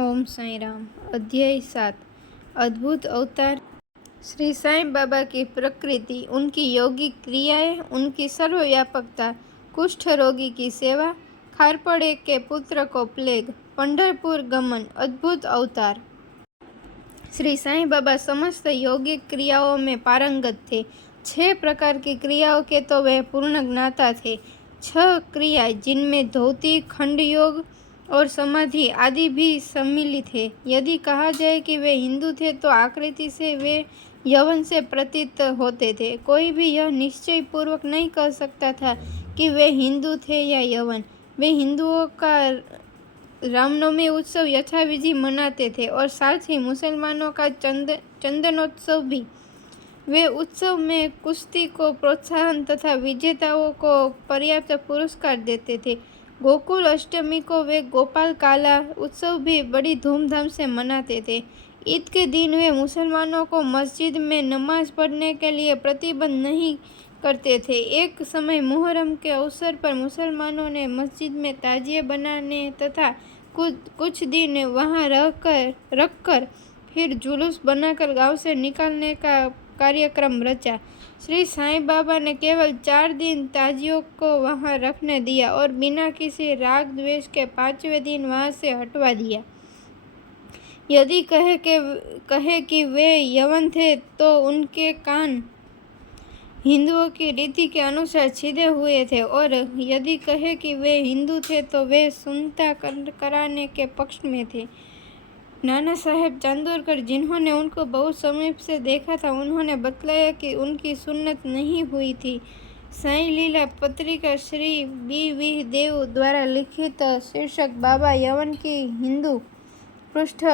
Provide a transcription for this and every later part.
ओम साई राम। अध्याय 7। अद्भुत अवतार। श्री साईं बाबा की प्रकृति, उनकी योगिक क्रियाएं, उनकी सर्वव्यापकता, कुष्ठ रोगी की सेवा, खारपड़े के पुत्र को प्लेग, पंढरपुर गमन, अद्भुत अवतार। श्री साईं बाबा समस्त योगिक क्रियाओं में पारंगत थे। 6 प्रकार की क्रियाओं के तो वे पूर्ण ज्ञाता थे। 6 क्रियाएं जिनमें धौती, खंड योग और समाधि आदि भी सम्मिलित है। यदि कहा जाए कि वे हिंदू थे तो आकृति से वे यवन से प्रतीत होते थे। कोई भी यह निश्चय पूर्वक नहीं कह सकता था कि वे हिंदू थे या यवन। वे हिंदुओं का रामनवमी उत्सव यथाविधि मनाते थे और साथ ही मुसलमानों का चंदनोत्सव भी। वे उत्सव में कुश्ती को प्रोत्साहन तथा विजेताओं को पर्याप्त पुरस्कार देते थे। गोकुल अष्टमी को वे गोपाल काला उत्सव भी बड़ी धूमधाम से मनाते थे। ईद के दिन वे मुसलमानों को मस्जिद में नमाज पढ़ने के लिए प्रतिबंध नहीं करते थे। एक समय मुहर्रम के अवसर पर मुसलमानों ने मस्जिद में ताजिए बनाने तथा कुछ दिन वहां रखकर फिर जुलूस बनाकर गांव से निकालने का कार्यक्रम रचा। श्री साईं बाबा ने केवल 4 दिन ताजियों को वहां रखने दिया और बिना किसी राग द्वेष के 5वें दिन वहां से हटवा दिया। यदि कहे कि वे यवन थे तो उनके कान हिंदुओं की रीति के अनुसार सीधे हुए थे, और यदि कहे कि वे हिंदू थे तो वे सुनता कराने के पक्ष में थे। नाना साहेब चांदोरकर, जिन्होंने उनको बहुत समीप से देखा था, उन्होंने बतलाया कि उनकी सुन्नत नहीं हुई थी। साईं लीला पत्रिका श्री बी देव द्वारा लिखित, शीर्षक बाबा यवन की हिंदू, पृष्ठ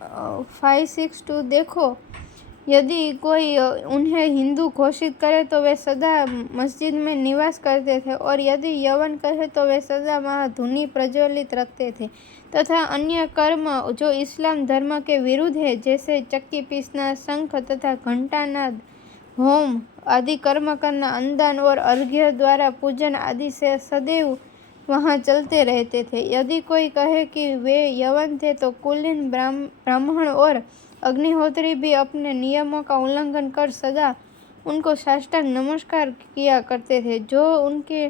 562 देखो। यदि कोई उन्हें हिंदू घोषित करे तो वे सदा मस्जिद में निवास करते थे, और यदि यवन कहे तो वे सदा वहाँ धुनी प्रज्वलित रखते थे तथा अन्य कर्म जो इस्लाम धर्म के विरुद्ध है, जैसे चक्की पीसना, शंख तथा घंटानाद, होम आदि कर्म करना, अन्नदान और अर्घ्य द्वारा पूजन आदि से सदैव वहाँ चलते रहते थे। यदि कोई कहे कि वे यवन थे तो कुलीन ब्राह्मण और अग्निहोत्री भी अपने नियमों का उल्लंघन कर सदा उनको साष्टांग नमस्कार किया करते थे। जो उनके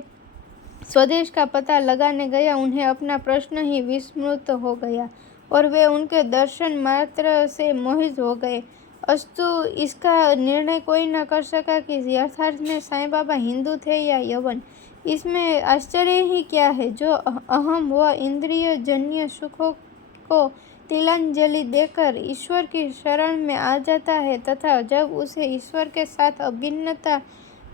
स्वदेश का पता लगाने गया, उन्हें अपना प्रश्न ही विस्मृत हो गया और वे उनके दर्शन मात्र से मोहित हो गए। अस्तु, इसका निर्णय कोई न कर सका कि यथार्थ में साईं बाबा हिंदू थे या यवन। इसमें आश्चर्य ही क्या है। जो अहम व इंद्रिय जन्य सुखों को तिलांजलि देकर ईश्वर की शरण में आ जाता है तथा जब उसे ईश्वर के साथ अभिन्नता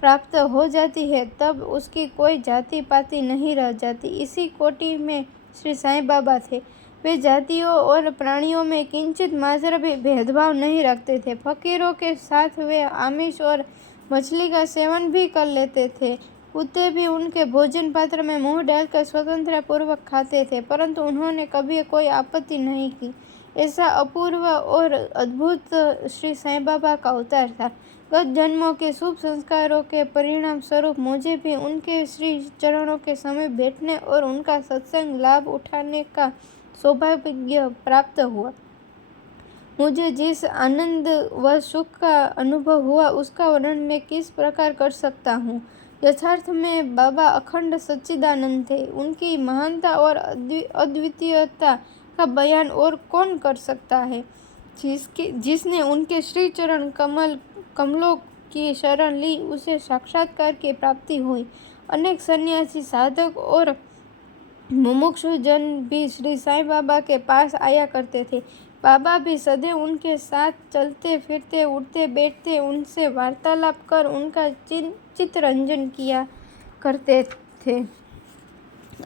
प्राप्त हो जाती है, तब उसकी कोई जाति पाति नहीं रह जाती। इसी कोटि में श्री साईं बाबा थे। वे जातियों और प्राणियों में किंचित मात्र भी भेदभाव नहीं रखते थे। फकीरों के साथ वे आमिष और मछली का सेवन भी कर लेते थे। कुत्ते भी उनके भोजन पात्र में मुंह डालकर स्वतंत्र पूर्वक खाते थे, परंतु उन्होंने कभी कोई आपत्ति नहीं की। ऐसा अपूर्व और अद्भुत श्री साईं बाबा का अवतार था। गत जन्मों के शुभ संस्कारों के परिणाम स्वरूप मुझे भी उनके श्री चरणों के समीप बैठने और उनका सत्संग लाभ उठाने का सौभाग्य प्राप्त हुआ। मुझे जिस आनंद व सुख का अनुभव हुआ, उसका वर्णन मैं किस प्रकार कर सकता हूँ। यथार्थ में बाबा अखंड सच्चिदानंद थे। उनकी महानता और अद्वितीयता का बयान और कौन कर सकता है। जिसने उनके श्री चरण कमलों की शरण ली, उसे साक्षात्कार की प्राप्ति हुई। अनेक सन्यासी, साधक और मुमुक्षु जन भी श्री साईं बाबा के पास आया करते थे। बाबा भी सदैव उनके साथ चलते फिरते, उठते बैठते, उनसे वार्तालाप कर उनका चित्तरंजन किया करते थे।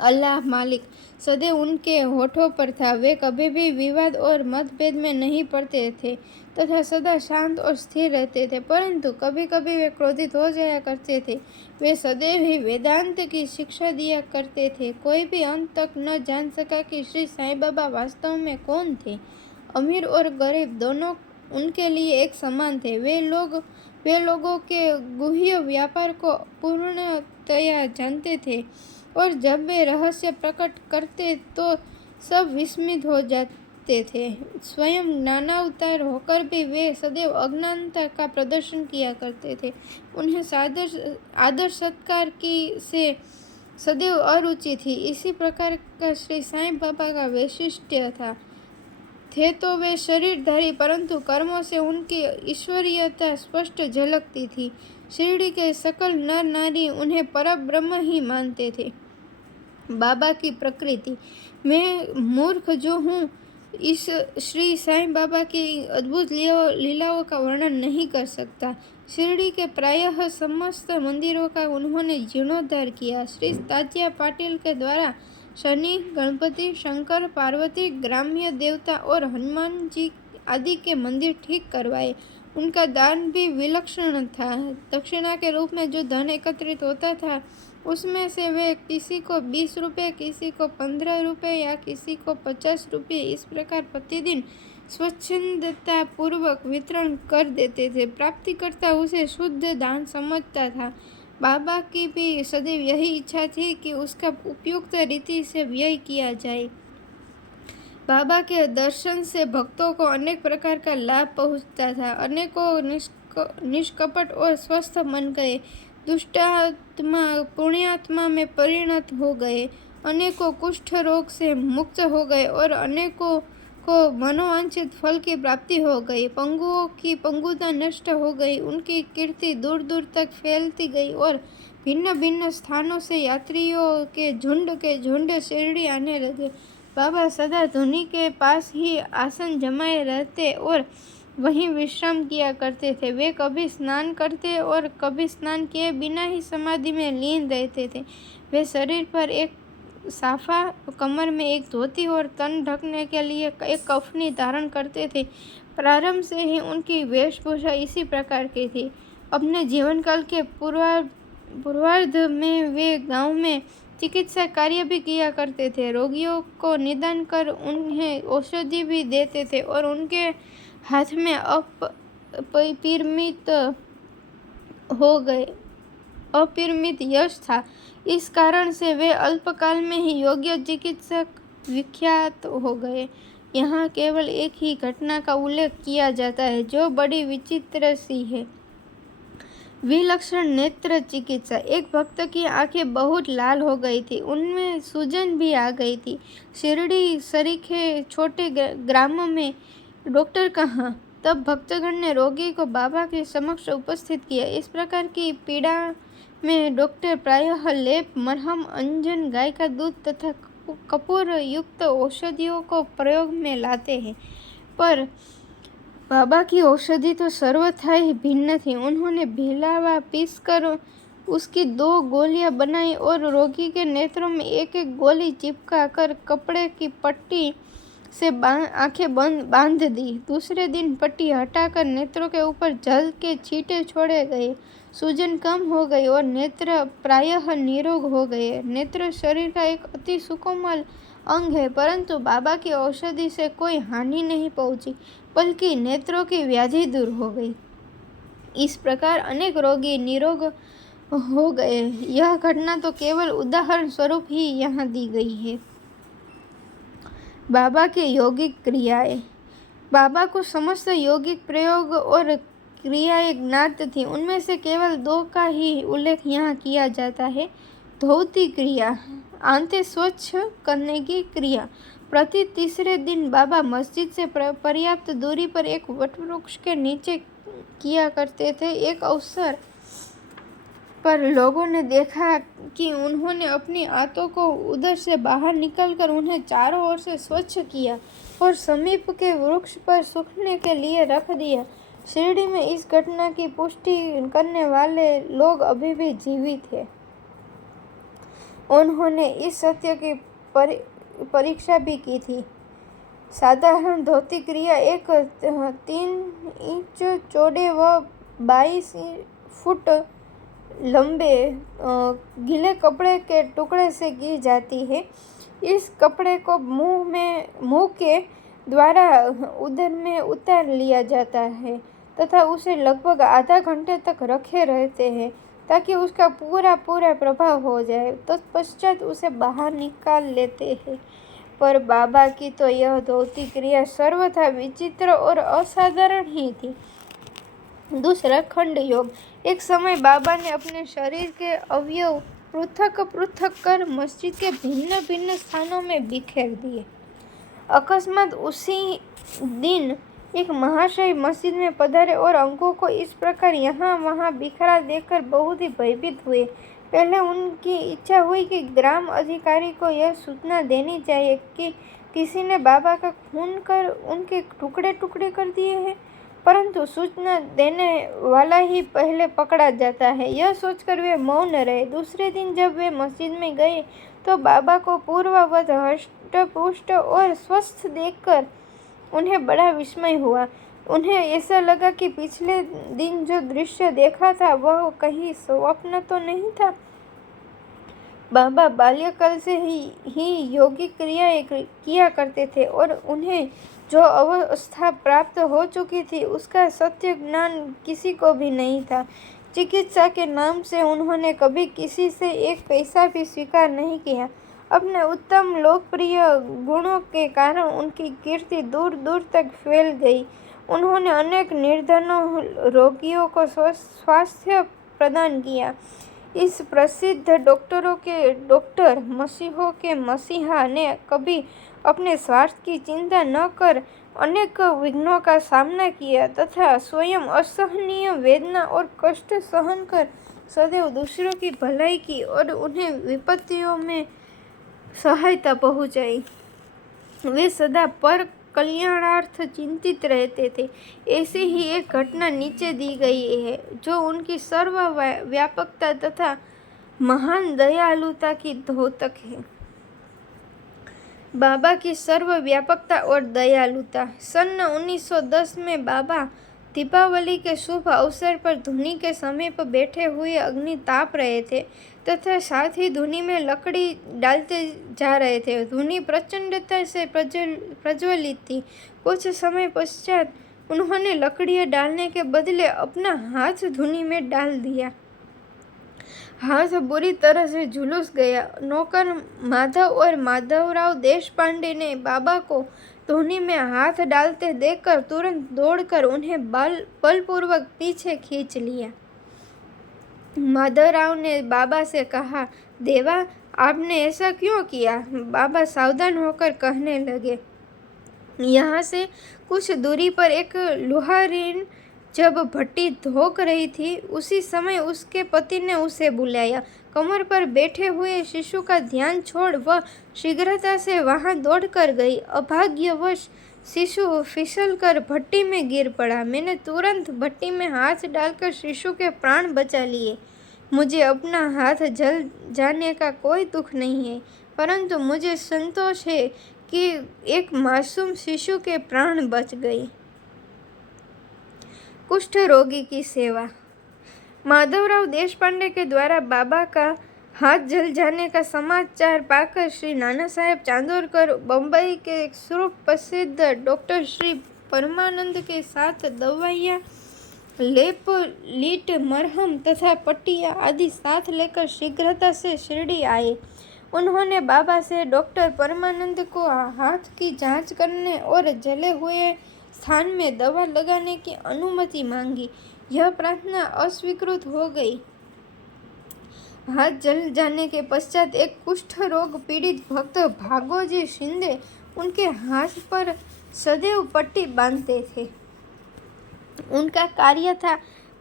अल्लाह मालिक सदैव उनके होठों पर था। वे कभी भी विवाद और मतभेद में नहीं पड़ते थे तथा सदा शांत और स्थिर रहते थे, परंतु कभी कभी वे क्रोधित हो जाया करते थे। वे सदैव ही वेदांत की शिक्षा दिया करते थे। कोई भी अंत तक न जान सका कि श्री साईं बाबा वास्तव में कौन थे। अमीर और गरीब दोनों उनके लिए एक समान थे। वे लोगों के गुह्य व्यापार को पूर्णतया जानते थे, और जब वे रहस्य प्रकट करते तो सब विस्मित हो जाते थे। स्वयं ज्ञानावतार होकर भी वे सदैव अज्ञानता का प्रदर्शन किया करते थे। उन्हें आदर सत्कार की से सदैव अरुचि थी। इसी प्रकार का श्री साईं बाबा का वैशिष्ट्य था। थे तो वे शरीरधारी, परंतु कर्मों से उनकी ईश्वरीयता स्पष्ट झलकती थी। शिरडी के सकल नर नारी उन्हें परब्रह्म ही मानते थे। बाबा की प्रकृति, मैं मूर्ख जो हूँ इस श्री साईं बाबा की अद्भुत लीलाओं का वर्णन नहीं कर सकता। शिरडी के प्रायः समस्त मंदिरों का उन्होंने जीर्णोद्धार किया। श्री तात्या पाटिल के द्वारा शनि, गणपति, शंकर, पार्वती, ग्राम्य देवता और हनुमान जी आदि के मंदिर ठीक करवाए। उनका दान भी विलक्षण था। दक्षिणा के रूप में जो धन एकत्रित होता था उसमें से वे किसी को 20 रुपये, किसी को 15 रुपये या किसी को 50 रुपये इस प्रकार प्रतिदिन स्वच्छंदता पूर्वक वितरण कर देते थे। प्राप्तिकर्ता उसे शुद्ध दान समझता था। बाबा की भी सदैव यही इच्छा थी कि उसका उपयुक्त रीति से व्यय किया जाए। बाबा के दर्शन से भक्तों को अनेक प्रकार का लाभ पहुंचता था। अनेकों निष्कपट और स्वस्थ मन गए, दुष्टात्मा पुण्यात्मा में परिणत हो गए, अनेकों कुष्ठ रोग से मुक्त हो गए और अनेकों को मनोवांछित फल की प्राप्ति हो गई। पंगुओं की पंगुता नष्ट हो गई, उनकी कीर्ति दूर दूर तक फैलती गई और भिन्न भिन्न स्थानों से यात्रियों के झुंड शिरडी आने लगे। बाबा सदा धुनी के पास ही आसन जमाए रहते और वहीं विश्राम किया करते थे। वे कभी स्नान करते और कभी स्नान किए बिना ही समाधि में लीन रहते थे। वे शरीर पर एक साफा, कमर में एक धोती और तन ढकने के लिए एक कफनी धारण करते थे। प्रारंभ से ही उनकी वेशभूषा इसी प्रकार की थी। अपने जीवनकाल के पूर्वार्ध में वे गांव में चिकित्सा कार्य भी किया करते थे। रोगियों को निदान कर उन्हें औषधि भी देते थे और उनके हाथ में अपरिमित यश था। इस कारण से वे अल्पकाल में ही योग्य चिकित्सक विख्यात हो गए। यहाँ केवल एक ही घटना का उल्लेख किया जाता है जो बड़ी विचित्र सी है। विलक्षण नेत्र चिकित्सा। एक भक्त की आंखें बहुत लाल हो गई थी, उनमें सूजन भी आ गई थी। शिरडी सरीखे छोटे ग्रामों में डॉक्टर कहाँ? तब भक्तगण ने रोगी को बाबा के समक्ष उपस्थित किया। इस प्रकार की पीड़ा में डॉक्टर प्रायः लेप, मरहम, अंजन, गाय का दूध तथा कपूर युक्त औषधियों को प्रयोग में लाते हैं, पर बाबा की औषधि तो सर्वथा ही भिन्न थी। उन्होंने भिलावा पीसकर उसकी 2 गोलियां बनाई और रोगी के नेत्रों में एक एक गोली चिपका कर कपड़े की पट्टी से आंखें बांध दी। दूसरे दिन पट्टी हटाकर नेत्रों के ऊपर जल के छींटे छोड़े गए। सूजन कम हो गई और नेत्र प्रायः निरोग हो गए। नेत्र शरीर का एक अति सुकोमल अंग है, परंतु बाबा की औषधि से कोई हानि नहीं पहुंची, बल्कि नेत्रों की व्याधि दूर हो गई। इस प्रकार अनेक रोगी निरोग हो गए। यह घटना तो केवल उदाहरण स्वरूप ही यहाँ दी गई है। बाबा के यौगिक क्रियाएं। बाबा को समस्त यौगिक प्रयोग और क्रियाएं ज्ञात थी। उनमें से केवल 2 का ही उल्लेख यहाँ किया जाता है। धोती क्रिया, आंतें स्वच्छ करने की क्रिया। प्रति तीसरे दिन बाबा मस्जिद से पर्याप्त दूरी पर एक वटवृक्ष के नीचे किया करते थे। एक अवसर पर लोगों ने देखा कि उन्होंने अपनी आंतों को उधर से बाहर निकालकर उन्हें चारों ओर से स्वच्छ किया और समीप के वृक्ष पर सूखने के लिए रख दिया। शिरडी में इस घटना की पुष्टि करने वाले लोग अभी भी जीवित हैं। उन्होंने इस सत्य की परीक्षा भी की थी। साधारण धोती क्रिया एक 3 इंच चौड़े व 22 फुट लंबे गीले कपड़े के टुकड़े से की जाती है। इस कपड़े को मुंह के द्वारा उदर में उतार लिया जाता है तथा उसे लगभग आधा घंटे तक रखे रहते हैं ताकि उसका पूरा प्रभाव हो जाए। तत्पश्चात उसे बाहर निकाल लेते हैं। पर बाबा की तो यह धोती क्रिया सर्वथा विचित्र और असाधारण ही थी। दूसरा, खंड योग। एक समय बाबा ने अपने शरीर के अवयव पृथक पृथक कर मस्जिद के भिन्न भिन्न स्थानों में बिखेर दिए। अकस्मात उसी दिन एक महाशय मस्जिद में पधारे और अंगों को इस प्रकार यहाँ वहाँ बिखरा देखकर बहुत ही भयभीत हुए। पहले उनकी इच्छा हुई कि ग्राम अधिकारी को यह सूचना देनी चाहिए कि किसी ने बाबा का खून कर उनके टुकड़े टुकड़े कर दिए हैं, परंतु सूचना देने वाला ही पहले पकड़ा जाता है। यह सोचकर वे मौन रहे। दूसरे दिन जब वे मस्जिद में गए तो बाबा को पूर्ववत हष्ट-पुष्ट और स्वस्थ देखकर उन्हें बड़ा विस्मय हुआ। उन्हें ऐसा लगा कि पिछले दिन जो दृश्य देखा था वह कहीं स्वप्न तो नहीं था। बाबा बाल्यकाल से ही योगिक क्रियाएं किया करते थे और उन्हें जो अवस्था प्राप्त हो चुकी थी उसका सत्य ज्ञान किसी को भी नहीं था। चिकित्सा के नाम से उन्होंने कभी किसी से एक पैसा भी स्वीकार नहीं किया। अपने उत्तम लोकप्रिय गुणों के कारण उनकी कीर्ति दूर दूर तक फैल गई। उन्होंने अनेक निर्धनों रोगियों को स्वास्थ्य प्रदान किया। इस प्रसिद्ध डॉक्टरों के डॉक्टर, मसीहों के मसीहा ने कभी अपने स्वार्थ की चिंता न कर अनेक विघ्नों का सामना किया तथा स्वयं असहनीय वेदना और कष्ट सहन कर सदैव दूसरों की भलाई की और उन्हें विपत्तियों में सहायता पहुंचाई। वे सदा पर कल्याणार्थ चिंतित रहते थे। ऐसी ही एक घटना नीचे दी गई है जो उनकी सर्व व्यापकता तथा महान दयालुता की द्योतक है। बाबा की सर्व व्यापकता और दयालुता। सन 1910 में बाबा दीपावली के शुभ अवसर पर धुनी के समीप बैठे हुए अग्नि ताप रहे थे तथा साथ ही धुनी में लकड़ी डालते जा रहे थे। धुनी प्रचंडता से प्रज्वलित थी। कुछ समय पश्चात उन्होंने लकड़ियां डालने के बदले अपना हाथ धुनी में डाल दिया। हाथ बुरी तरह से झुलस गया। नौकर माधव और माधवराव देशपांडे ने बाबा को धुनी में हाथ डालते देखकर तुरंत दौड़कर उन्हें बलपूर्वक पीछे खींच लिया। माधवराव ने बाबा से कहा, देवा, आपने ऐसा क्यों किया? बाबा सावधान होकर कहने लगे, यहाँ से कुछ दूरी पर एक लुहारीन जब भट्टी धोक रही थी उसी समय उसके पति ने उसे बुलाया। कमर पर बैठे हुए शिशु का ध्यान छोड़ वह शीघ्रता से वहां दौड़कर गई। अभाग्यवश शिशु फिसलकर भट्टी में गिर पड़ा। मैंने तुरंत भट्टी में हाथ डालकर शिशु के प्राण बचा लिए। मुझे अपना हाथ जल जाने का कोई दुख नहीं है, परंतु मुझे संतोष है कि एक मासूम शिशु के प्राण बच गए। कुष्ठ रोगी की सेवा। माधवराव देशपांडे के द्वारा बाबा का हाथ जल जाने का समाचार पाकर श्री नाना साहेब चांदोरकर बम्बई के सुप्रसिद्ध डॉक्टर श्री परमानंद के साथ दवाइयाँ, लेप, लीट, मरहम तथा पट्टियाँ आदि साथ लेकर शीघ्रता से शिरडी आए। उन्होंने बाबा से डॉक्टर परमानंद को हाथ की जांच करने और जले हुए स्थान में दवा लगाने की अनुमति मांगी। यह प्रार्थना अस्वीकृत हो गई। हाथ जल जाने के पश्चात एक कुष्ठ रोग पीड़ित भक्त भागोजी शिंदे उनके हाथ पर सदैव पट्टी बांधते थे। उनका कार्य था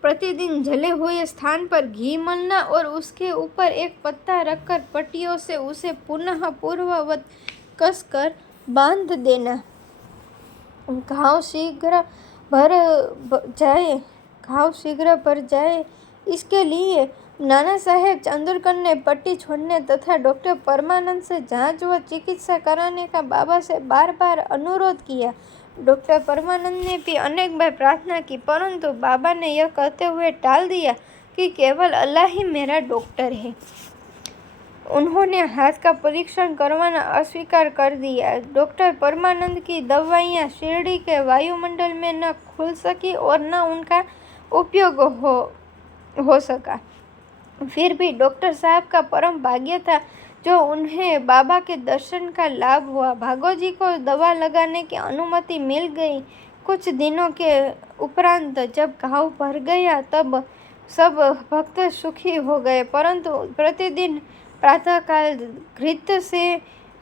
प्रतिदिन जले हुए स्थान पर घी मलना और उसके ऊपर एक पत्ता रखकर पट्टियों से उसे पुनः पूर्ववत कसकर बांध देना। घाव शीघ्र भर जाए इसके लिए नाना साहेब चांदोरकर ने पट्टी छोड़ने तथा डॉक्टर परमानंद से जांच व चिकित्सा कराने का बाबा से बार बार अनुरोध किया। डॉक्टर परमानंद ने भी अनेक बार प्रार्थना की, परंतु बाबा ने यह कहते हुए टाल दिया कि केवल अल्लाह ही मेरा डॉक्टर है। उन्होंने हाथ का परीक्षण करवाना अस्वीकार कर दिया। डॉक्टर परमानंद की दवाइयाँ शिरडी के वायुमंडल में न खुल सकी और न उनका उपयोग हो सका। फिर भी डॉक्टर साहब का परम भाग्य था जो उन्हें बाबा के दर्शन का लाभ हुआ। भागोजी को दवा लगाने की अनुमति मिल गई। कुछ दिनों के उपरांत जब घाव भर गया तब सब भक्त सुखी हो गए, परंतु प्रतिदिन प्रातःकाल घृत से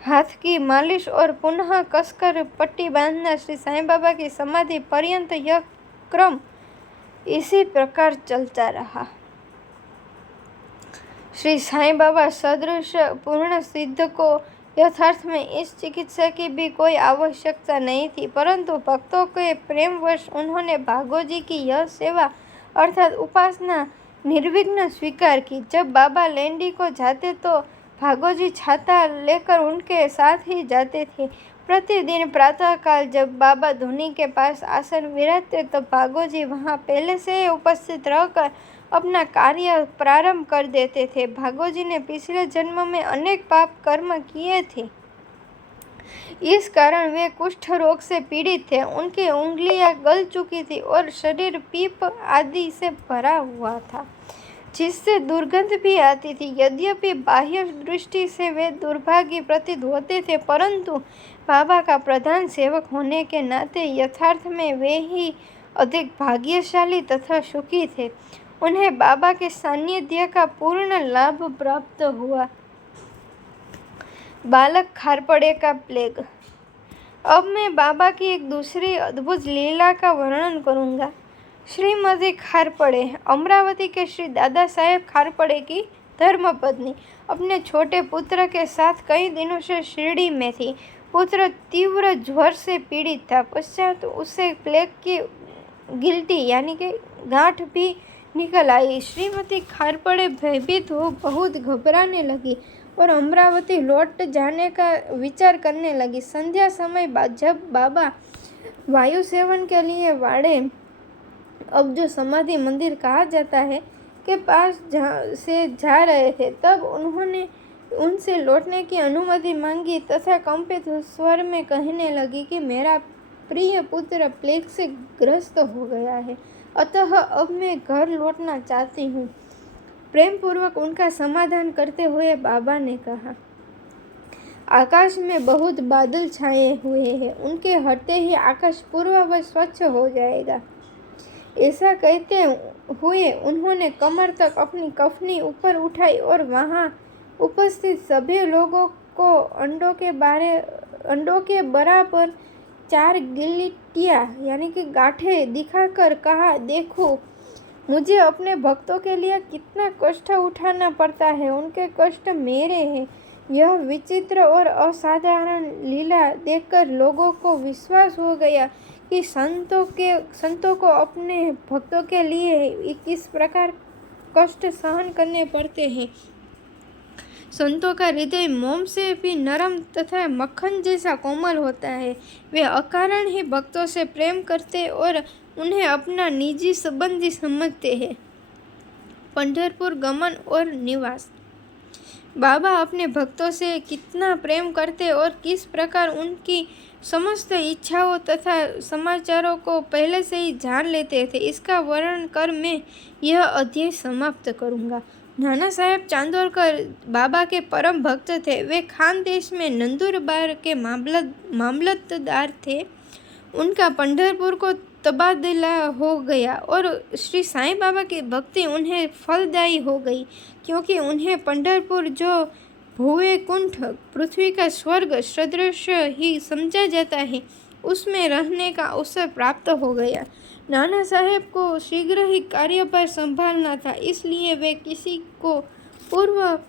हाथ की मालिश और पुनः कसकर पट्टी बांधना श्री साईं बाबा की समाधि पर्यंत यह क्रम इसी प्रकार चलता रहा। श्री साईं बाबा सदृश पूर्ण सिद्ध को यथार्थ में इस चिकित्सा की भी कोई आवश्यकता नहीं थी, परंतु भक्तों के प्रेमवश उन्होंने भागोजी की यह सेवा अर्थात उपासना निर्विघ्न स्वीकार की। जब बाबा लैंडी को जाते तो भागोजी छाता लेकर उनके साथ ही जाते थे। प्रतिदिन प्रातःकाल जब बाबा धुनी के पास आसन विराजते तब भागोजी वहां पहले से उपस्थित रहकर अपना कार्य प्रारंभ कर देते थे। भागोजी ने पिछले जन्म में अनेक पाप कर्म किए थे, इस कारण वे कुष्ठ रोग से पीड़ित थे। उनकी उंगलियां गल चुकी थी और शरीर पीप आदि से भरा हुआ था, जिससे दुर्गंध भी आती थी। यद्यपि बाह्य दृष्टि से वे दुर्भागी प्रतीत होते थे, परंतु बाबा का प्रधान सेवक होने के नाते यथार्थ में वे ही अधिक भाग्यशाली तथा सुखी थे। उन्हें बाबा के सान्निध्य का पूर्ण लाभ प्राप्त हुआ। बालक खारपड़े का प्लेग। अब मैं बाबा की एक दूसरी अद्भुत लीला का वर्णन करूंगा। श्रीमती खारपड़े अमरावती के श्री दादा साहेब खारपड़े की धर्मपत्नी अपने छोटे पुत्र के साथ कई दिनों से शिरडी में थी। पुत्र तीव्र ज्वर से पीड़ित था। पश्चात उसे प्लेग की गिल्टी यानी कि गांठ भी निकल आई। श्रीमती खारपड़े भयभीत हो बहुत घबराने लगी और अमरावती लौट जाने का विचार करने लगी। संध्या समय बाद जब बाबा वायु सेवन के लिए वाड़े, अब जो समाधि मंदिर कहा जाता है, के पास से जा रहे थे, तब उन्होंने उनसे लौटने की अनुमति मांगी तथा कंपित स्वर में कहने लगी कि मेरा प्रिय पुत्र प्लेग से ग्रस्त हो गया है, अतः अब मैं घर लौटना चाहती हूँ। प्रेम पूर्वक उनका समाधान करते हुए बाबा ने कहा, आकाश में बहुत बादल छाए हुए हैं, उनके हटते ही आकाश पूर्ववत स्वच्छ हो जाएगा। ऐसा कहते हुए उन्होंने कमर तक अपनी कफनी ऊपर उठाई और वहां उपस्थित सभी लोगों को अंडों के बराबर 4 गिल्टियां यानी कि गांठें दिखाकर कहा, देखो मुझे अपने भक्तों के लिए कितना कष्ट उठाना पड़ता है, उनके कष्ट मेरे हैं। यह विचित्र और असाधारण लीला देखकर लोगों को विश्वास हो गया कि संतों को अपने भक्तों के लिए किस प्रकार कष्ट सहन करने पड़ते हैं। संतों का हृदय मोम से भी नरम तथा मक्खन जैसा कोमल होता है। वे अकारण ही भक्तों से प्रेम करते और उन्हें अपना निजी संबंधी समझते हैं। पंढरपुर गमन और निवास। बाबा अपने भक्तों से कितना प्रेम करते और किस प्रकार उनकी समस्त इच्छाओं तथा समाचारों को पहले से ही जान लेते थे, इसका वर्णन कर मैं यह अध्याय समाप्त करूंगा। नाना साहेब चांदोरकर बाबा के परम भक्त थे। वे खान देश में नंदुरबार के मामलतदार थे। उनका पंढरपुर को तबादला हो गया और श्री साईं बाबा की भक्ति उन्हें फलदायी हो गई, क्योंकि उन्हें पंढरपुर जो भुवे कुंठ पृथ्वी का स्वर्ग सदृश ही समझा जाता है, उसमें रहने का अवसर प्राप्त हो गया। नाना साहेब को शीघ्र ही कार्यभार संभालना था, इसलिए वे किसी को पूर्व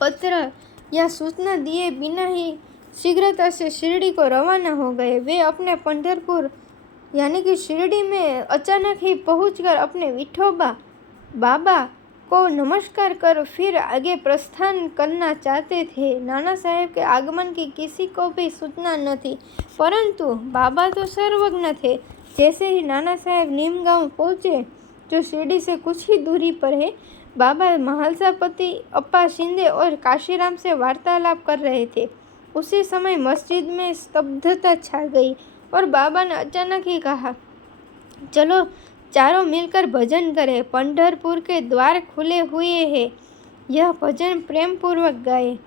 पत्र या सूचना दिए बिना ही शीघ्रता से शिरडी को रवाना हो गए। वे अपने पंढरपुर यानी कि शिरडी में अचानक ही पहुंचकर अपने विठोबा बाबा को नमस्कार कर फिर आगे प्रस्थान करना चाहते थे। नाना साहेब के आगमन की किसी को भी सूचना न थी, परंतु बाबा तो सर्वज्ञ थे। जैसे ही नाना साहेब नीम गांव पहुँचे, जो शिरडी से कुछ ही दूरी पर है, बाबा महालसापति अप्पा शिंदे और काशीराम से वार्तालाप कर रहे थे। उसी समय मस्जिद में स्तब्धता छा गई और बाबा ने अचानक ही कहा, चलो चारों मिलकर भजन करें। पंढरपुर के द्वार खुले हुए हैं, यह भजन प्रेम पूर्वक गाए।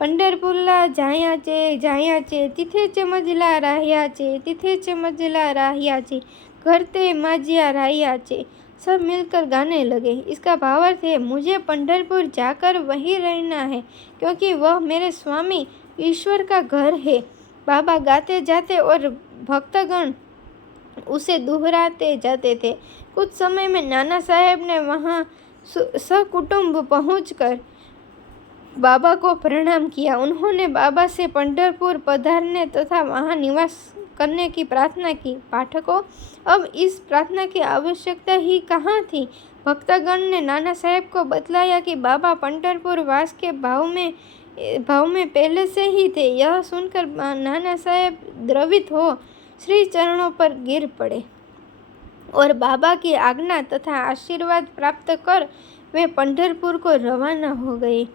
पंढरपूरला जायाचे तिथेचे मजला राह्याचे, तिथेचे मजला राह्याचे, घर ते माझिया राह्याचे। सब मिलकर गाने लगे। इसका भावार्थ है, मुझे पंढरपुर जाकर वहीं रहना है, क्योंकि वह मेरे स्वामी ईश्वर का घर है। बाबा गाते जाते और भक्तगण उसे दोहराते जाते थे। कुछ समय में नाना साहेब ने वहां सकुटुंब पहुंचकर बाबा को प्रणाम किया। उन्होंने बाबा से पंढरपुर पधारने तथा वहां निवास करने की प्रार्थना की। पाठकों, अब इस प्रार्थना की आवश्यकता ही कहाँ थी। भक्तगण ने नाना साहेब को बतलाया कि बाबा पंढरपुर वास के भाव में पहले से ही थे। यह सुनकर नाना साहेब द्रवित हो श्री चरणों पर गिर पड़े और बाबा की आज्ञा तथा आशीर्वाद प्राप्त कर वे पंढरपुर को रवाना हो गए।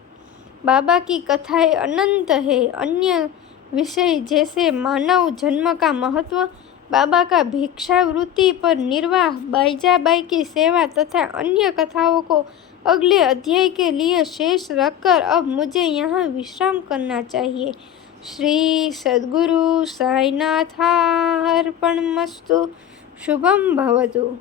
बाबा की कथाएं अनंत है। अन्य विषय जैसे मानव जन्म का महत्व, बाबा का भिक्षावृत्ति पर निर्वाह, बाईजाबाई की सेवा तथा अन्य कथाओं को अगले अध्याय के लिए शेष रखकर अब मुझे यहाँ विश्राम करना चाहिए। श्री सद्गुरु साईनाथार्पणमस्तु। शुभम भवतु।